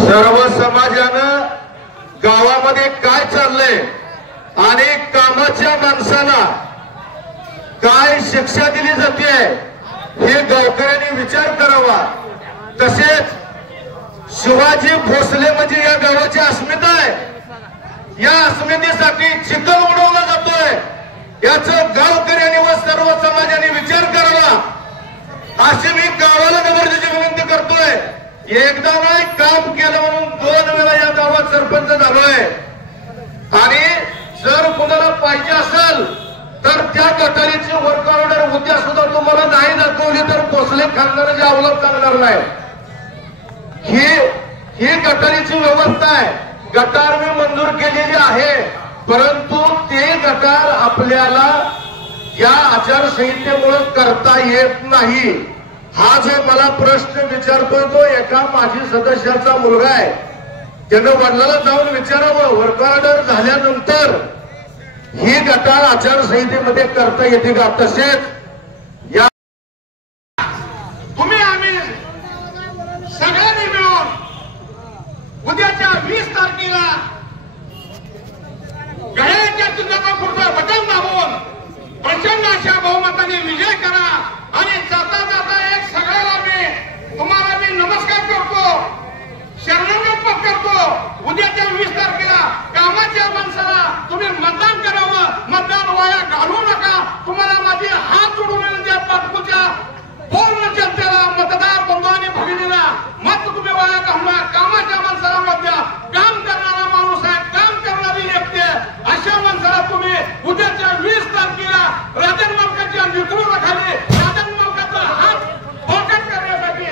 सर्व समाजानं गावामध्ये काय चाललंय आणि कामाच्या माणसाला काय शिक्षा दिली जाते हे गावकऱ्यांनी विचार करावा। तसेच शिवाजी भोसले म्हणजे या गावाची अस्मिता आहे। या अस्मितेसाठी चिखल उडवला जातोय याचं गावकऱ्यांनी व सर्व समाजाने विचार करावा अशी मी गावाला नम्रतेची विनंती करतोय। एकदा नाही काम केलं म्हणून 2 वेळा या गावात सरपंच झालोय आणि जर कुणाला पाहिजे असेल तर त्या गटारीची वर्क ऑर्डर उद्या सुद्धा तुम्हाला नाही दाखवली तर भोसले खानदाराची अवलंब चालणार नाही। ही गटारीची व्यवस्था आहे। गटार मी मंजूर केलेली आहे परंतु ते गटार आपल्याला या आचारसंहितेमुळे करता येत नाही। हा जो मला प्रश्न विचारतोय तो एका माजी सदस्याचा मुलगा आहे। त्यानं वडिलाला जाऊन विचारावं वर्क ऑर्डर झाल्यानंतर ही गटार आचारसंहितेमध्ये करता येते का। तसेच या तुम्ही आम्ही सगळ्यांनी मिळून उद्याच्या 20 तारखेला गळ्याच्या चिन्हाचा बटन दाबून प्रचंड अशा बहुमताने विजय करा आणि जाता जाता एक सगळ्याला तुम्हाला मी नमस्कार करतो, शरणागत करतो। उद्याच्या 20 तारखेला कामाच्या माणसाला तुम्ही मतदान करावं, मतदान वाया घालू नका। तुम्हाला माझी हात जोडून विनंती आहे पाठपूच्या पूर्ण जनतेला, मतदार बंधूंनी भगिनीला मत तुम्ही वाया घालू नका। कामाच्या माणसाला मत द्या। काम करणारा माणूस आहे, काम करणारी व्यक्ती आहे, अशा माणसाला तुम्ही उद्याच्या 20 तारखेला राजन मालकाच्या नेतृत्वाखाली राजन मालकाचा हात बळकट करण्यासाठी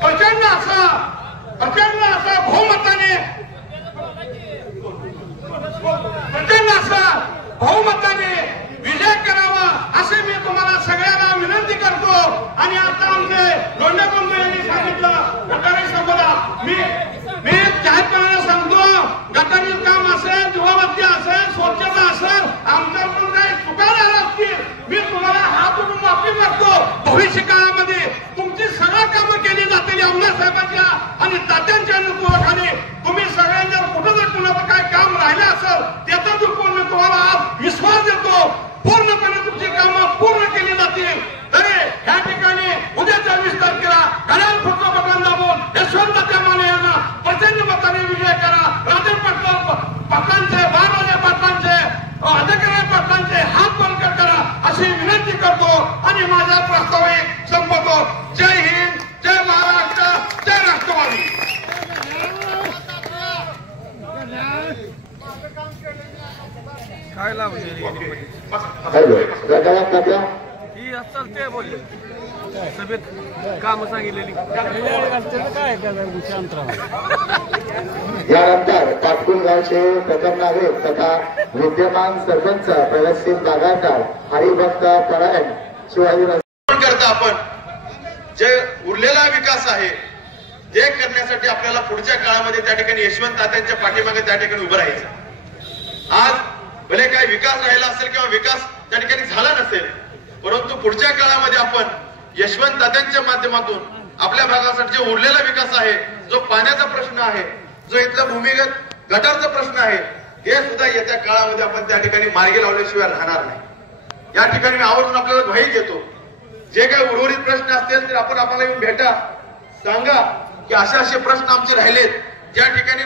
प्रचंड असा बहुमताने विजय करावा असे मी तुम्हाला सगळ्यांना विनंती करतो। आणि आता आमचे लोंढे बंधू यांनी सांगितलं गटारी संपदा, मी जाहीरपणाने सांगतो गटारीचं काम असेल, दिवाबत्ती असेल, स्वच्छता असेल, आमच्याकडून काही चुका झाल्या असतील मी तुम्हाला हात जोडून माफी मागतो। भविष्य काळामध्ये तुमची सगळी कामं केली जातील आमदार साहेबांच्या आणि तात्यांच्या नेतृत्वाखाली। तुम्ही सगळ्यांच्या कुठं जर कुणाचं काय काम राहिलं असेल त्याचा दुःखून मी तुम्हाला आज विश्वास देतो पूर्णपणे तुमची कामं पूर्ण केली जातील। तरी या ठिकाणी उद्याच्या 20 तारखेला घड्याळ फुटतो बटन दाबून यशवंत त्या माने यांना प्रचंड मताने विजय करा। राजन पाटलांचे, बाळराजे पाटलांचे, अधिकारी पाटलांचे हात बळकट करा अशी विनंती करतो आणि माझा प्रास्ताविक संपवतो। जय हिंद, जय महाराष्ट्र, जय राष्ट्रवादी। काय लावले ही चालते बोलले सभेत काम सांगितलेली यानंतर पाटकुल गावचे प्रथम नागरिक तथा विद्यमान सरपंच प्रगतशील बागायतदार हरिभक्त परायण शिवाजी करता आपण जे उरलेला विकास आहे ते करण्यासाठी आपल्याला पुढच्या काळामध्ये त्या ठिकाणी यशवंत तात्यांच्या पाठीमागे त्या ठिकाणी उभं राहायचं। आज भले काही विकास राहिला असेल किंवा विकास त्या ठिकाणी झाला नसेल परंतु पुढच्या काळामध्ये आपण यशवंत तात्यांच्या माध्यमातून आपल्या भागासाठी जो उरलेला विकास आहे, जो पाण्याचा प्रश्न आहे, जो इथला भूमिगत गटारचा प्रश्न आहे हे सुद्धा येत्या काळामध्ये आपण त्या ठिकाणी मार्गी लावल्याशिवाय राहणार नाही। या ठिकाणी मी आवर्जून आपल्याला ग्वाही देतो जे काही उर्वरित प्रश्न असतील तर आपण आम्हाला येऊन भेटा, सांगा की असे प्रश्न आमचे राहिलेत ज्या ठिकाणी